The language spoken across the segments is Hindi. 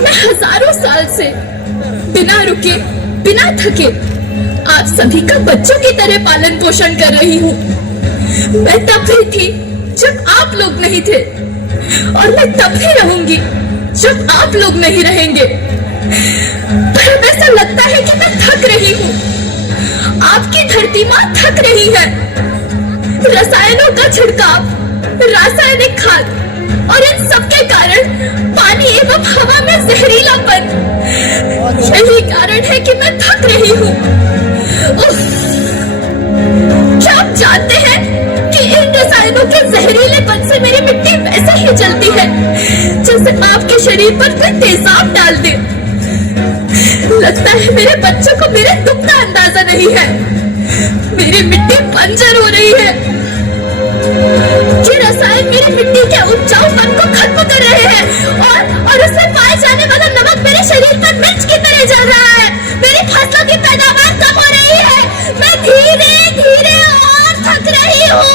मैं हजारों साल से बिना रुके बिना थके आप सभी का बच्चों की तरह पालन पोषण कर रही हूँ। मैं तब भी थी जब आप लोग नहीं थे और मैं तब भी रहूंगी जब आप लोग नहीं रहेंगे। पर अब ऐसा लगता है कि मैं थक रही हूँ। आपकी धरती माँ थक रही है। रसायनों का छिड़काव, रासायनिक खाद और इन सब के कारण पानी एवं हवा में जहरीलापन, यही कारण है कि मैं थक रही हूँ। क्या आप जानते हैं कि इन रसायनों के जहरीलेपन से मेरी मिट्टी वैसे ही जलती है जैसे आपके शरीर पर कोई तेजाब डाल दे। लगता है मेरे बच्चों को मेरे दुख का अंदाजा नहीं है। मेरी मिट्टी बंजर हो रही है। ये रसायन मेरी मिट्टी के उपजाऊपन को खत्म कर रहे हैं और उसमें पाए जाने वाला नमक मेरे शरीर पर मिर्च की तरह जल रहा है। मेरी फसलों की पैदावार कम हो रही है। मैं धीरे धीरे और थक रही हूँ।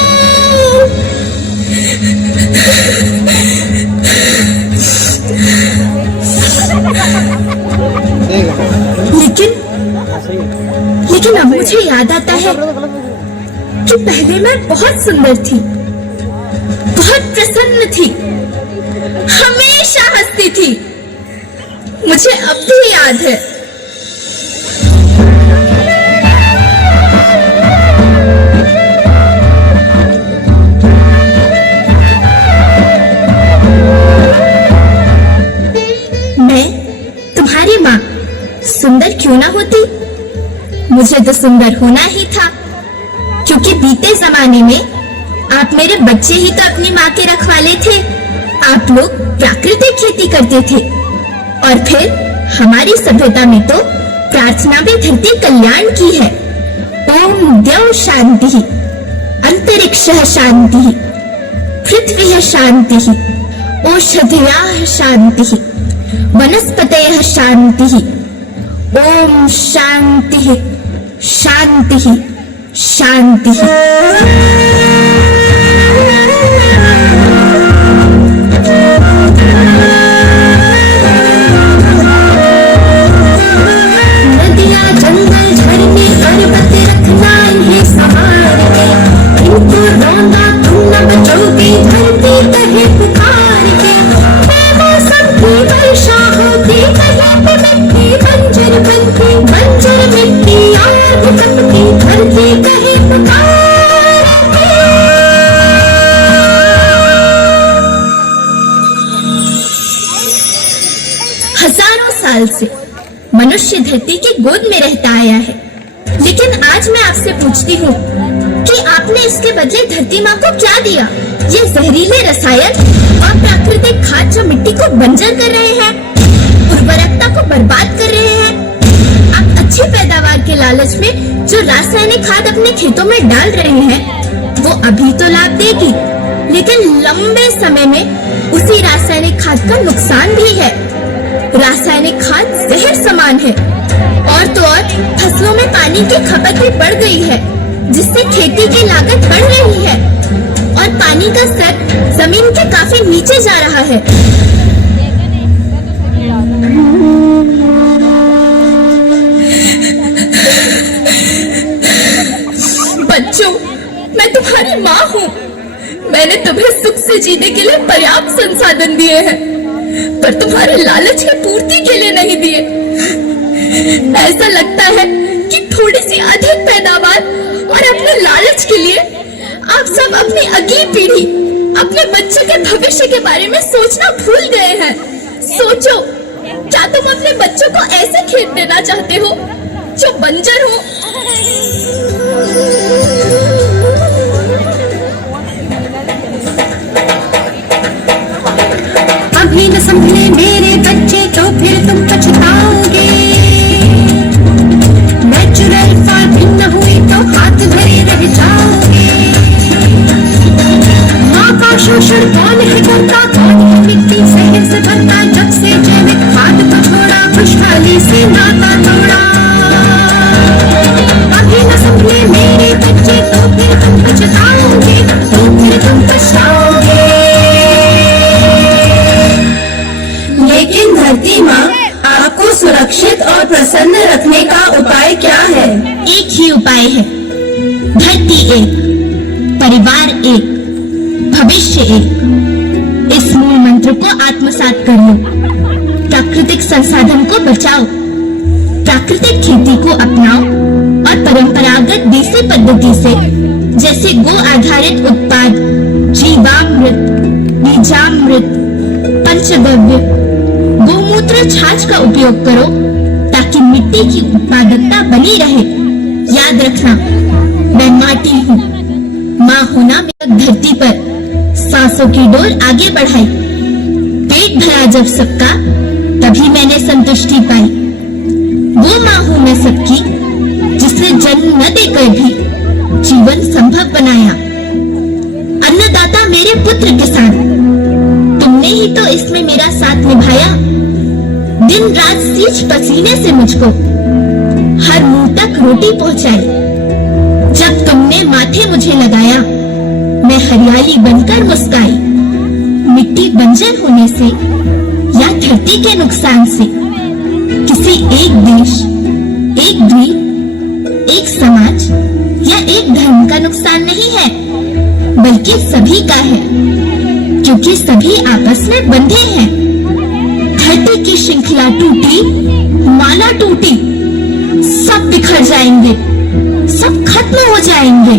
लेकिन अब मुझे याद आता है कि पहले मैं बहुत सुंदर थी, बहुत प्रसन्न थी, हमेशा हंसती थी। मुझे अब भी याद है। मैं तुम्हारी माँ सुंदर क्यों ना होती, मुझे तो सुंदर होना ही था, क्योंकि बीते जमाने में आप मेरे बच्चे ही तो अपनी माँ के रखवाले थे। आप लोग प्राकृतिक खेती करते थे और फिर हमारी सभ्यता में तो प्रार्थना भी धरती कल्याण की है। ओम द्यौ शांति, अंतरिक्षः शांति, पृथ्वी शांति, औषधयः शांति, वनस्पतयः शांति। ओम शांति शांति शांति। नदियाँ जंगल झरने पर्वत रखना इन्हें संभाल के, इनको रोना तुम न बचोगे धरती कहे पुकार के। बेमौसम की वर्षा होती कहीं पे मिट्टी बंजर बनती, बंजर मिट्टी आग तपती धरती कहे पुकार के। हजारों साल से मनुष्य धरती की गोद में रहता आया है, लेकिन आज मैं आपसे पूछती हूँ कि आपने इसके बदले धरती माँ को क्या दिया? ये जहरीले रसायन और प्राकृतिक खाद जो मिट्टी को बंजर कर रहे हैं, उर्वरकता को बर्बाद कर रहे हैं। आप अच्छी पैदावार के लालच में जो रासायनिक खाद अपने खेतों में डाल रहे हैं, वो अभी तो लाभ देगी, लेकिन लंबे समय में उसी रासायनिक खाद का नुकसान भी है। रासायनिक खाद जहर समान है और तो और फसलों में पानी की खपत भी बढ़ गई है, जिससे खेती की लागत बढ़ रही है और पानी का स्तर जमीन के काफी नीचे जा रहा है। बच्चों, मैं तुम्हारी माँ हूँ। मैंने तुम्हें सुख से जीने के लिए पर्याप्त संसाधन दिए हैं, पर तुम्हारे लालच की पूर्ति के लिए नहीं दिए। ऐसा लगता है कि थोड़ी सी अधिक पैदावार और अपने लालच के लिए आप सब अपनी अगली पीढ़ी, अपने बच्चों के भविष्य के बारे में सोचना भूल गए हैं। सोचो, क्या तुम अपने बच्चों को ऐसे खेत देना चाहते हो जो बंजर हो? अभी न संभले मेरे बच्चे तो फिर तुम पछताओगे। नेचुरल फार्मिंग न हुई तो हाथ धरे रह जाओगे। माँ का शोषण कौन है करता, कौन है मिट्टी शहर से भरता, जब से जैविक खाद को छोड़ा खुशहाली से नाता तोड़ा। अभी न संभले मेरे बच्चे तो फिर तुम पछताओगे, तो फिर तुम पछताओगे। धरती माँ, आपको सुरक्षित और प्रसन्न रखने का उपाय क्या है? एक ही उपाय है, धरती एक, परिवार एक, भविष्य एक। इस मूल मंत्र को आत्मसात कर लो। प्राकृतिक संसाधन को बचाओ, प्राकृतिक खेती को अपनाओ और परंपरागत देसी पद्धति से, जैसे गो आधारित उत्पाद, जीवामृत, बीजामृत, पंचगव्य, गोमूत्र, छाछ का उपयोग करो ताकि मिट्टी की उत्पादकता बनी रहे। याद रखना, मैं माटी हूँ। माँ होना मेरी धरती पर सांसों की डोर आगे बढ़ाई। पेट भरा जब सबका, तभी मैंने संतुष्टि पाई। वो माँ हूँ मैं सबकी, जिसने जन्म न देकर भी जीवन संभव बनाया। अन्नदाता मेरे पुत्र किसान, तुमने ही तो इसमें मेरा साथ निभाया। दिन रात सींच पसीने से मुझको हर मुंह तक रोटी पहुंचाई। जब तुमने माथे मुझे लगाया, मैं हरियाली बनकर मुस्काई। मिट्टी बंजर होने से या धरती के नुकसान से किसी एक देश, एक द्वीप, एक समाज या एक धर्म का नुकसान नहीं है, बल्कि सभी का है, क्योंकि सभी आपस में बंधे हैं। धरती की श्रृंखला टूटी, माला टूटी, सब बिखर जाएंगे, सब खत्म हो जाएंगे।